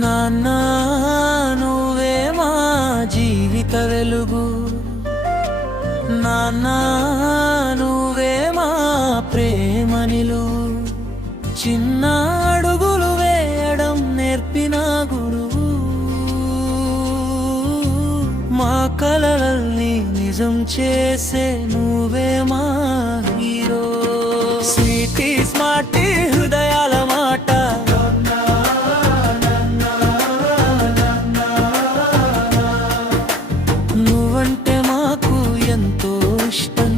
నాన్న నువ్వే మా జీవిత వెలుగు, నాన్న నువ్వే మా ప్రేమ నిలువు. చిన్న అడుగులు వేయడం నేర్పిన గురువు, మా కలలల్ని నిజం చేసే నువ్వే మా హీరో. స్వీటీ స్మార్టీ హృదయాల మాట, నువ్వంటే మాకు ఎంతో ఇష్టం.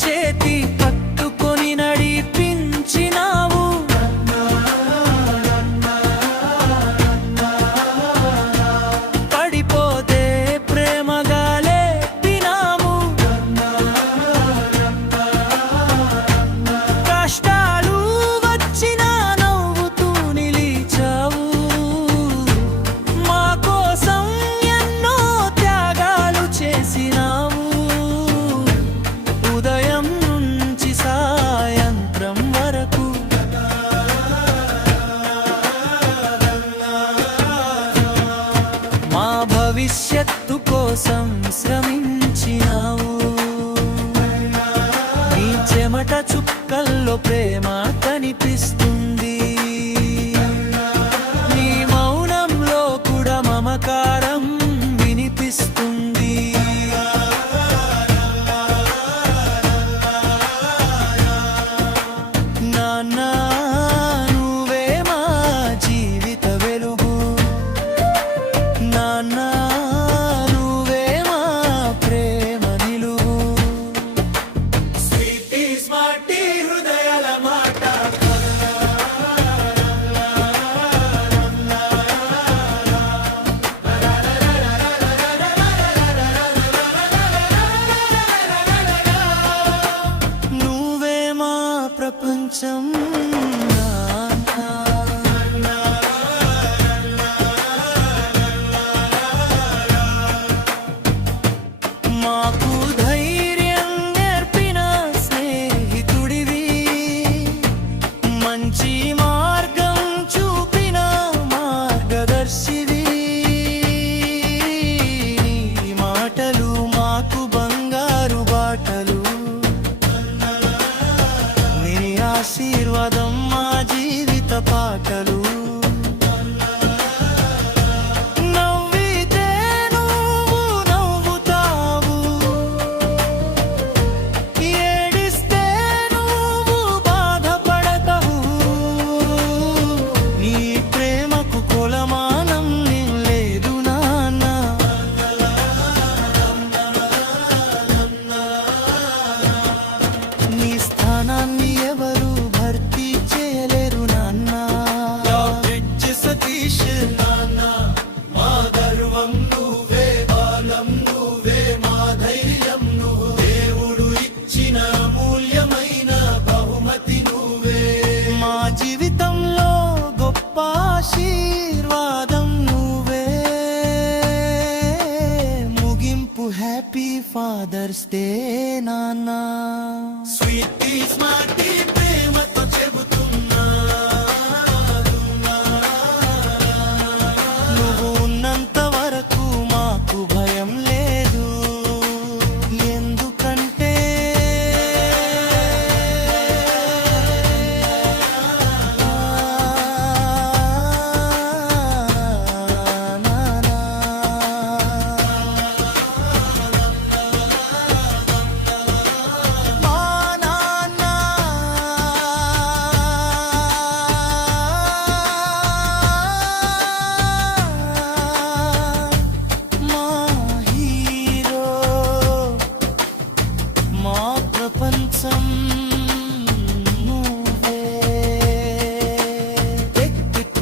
చేతి పట్టుకొని నడిపించినావు, పడిపోతే ప్రేమగా లేపినాము. కష్టాలు వచ్చినా నవ్వుతూ నిలిచావు, మా కోసం ఎన్నో త్యాగాలు చేసినావు. ఉదయం నుంచి సాయంత్రం వరకు మా భవిష్యత్తు కోసం శ్రమించినావు. నీ చెమట చుక్కల్లో ప్రేమ కనిపిస్తుంది, నీ మౌనంలో కూడా మమకారం వినిపిస్తుంది. నాన్న నువ్వే మా జీవిత వెలుగు, నాన్న నువ్వే మా ప్రేమ నిలువు. స్వీటీ స్మార్టీ హృదయాల మాట, నువ్వే మా ప్రపంచం. మాకు ధైర్యం నేర్పిన స్నేహితుడివి, మంచి మార్గం చూపిన మార్గదర్శివి. నీ మాటలు మాకు బంగారు బాటలు, నీ ఆశీర్వాదం మా జీవిత పాటలు. నవ్వితే నువ్వు నవ్వుతావు, ఏడిస్తే నువ్వు బాధపడతావు. నీ ప్రేమకు కొలమానం లేదు నాన్న. నీ స్థానాన్ని ఎవరు భర్తీ చేయలేరు నాన్న. సతీష్ నాన్న మా గర్వం నువ్వే, బాలం నువ్వే, మా ధైర్యం నువ్వు. దేవుడు ఇచ్చిన అమూల్యమైన బహుమతి నువ్వే, మా జీవితంలో గొప్ప ఆశీర్వాదం నువ్వే. ముగింపు హ్యాపీ ఫాదర్స్ డే నాన్న. స్వీటీ స్మార్టీ ప్రేమతో చెబుతున్నా, నువ్వు ఉన్నంత వరకు మాకు భయం లేదు. ఎందుకంటే మా నాన్న మా హీరో, మా ప్రపంచం నువ్వే. Tick tick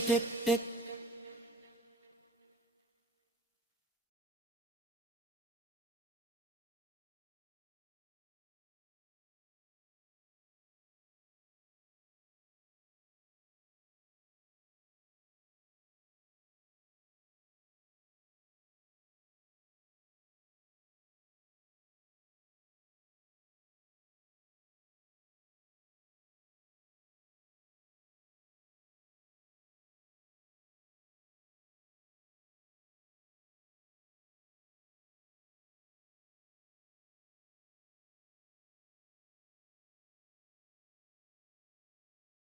tick tick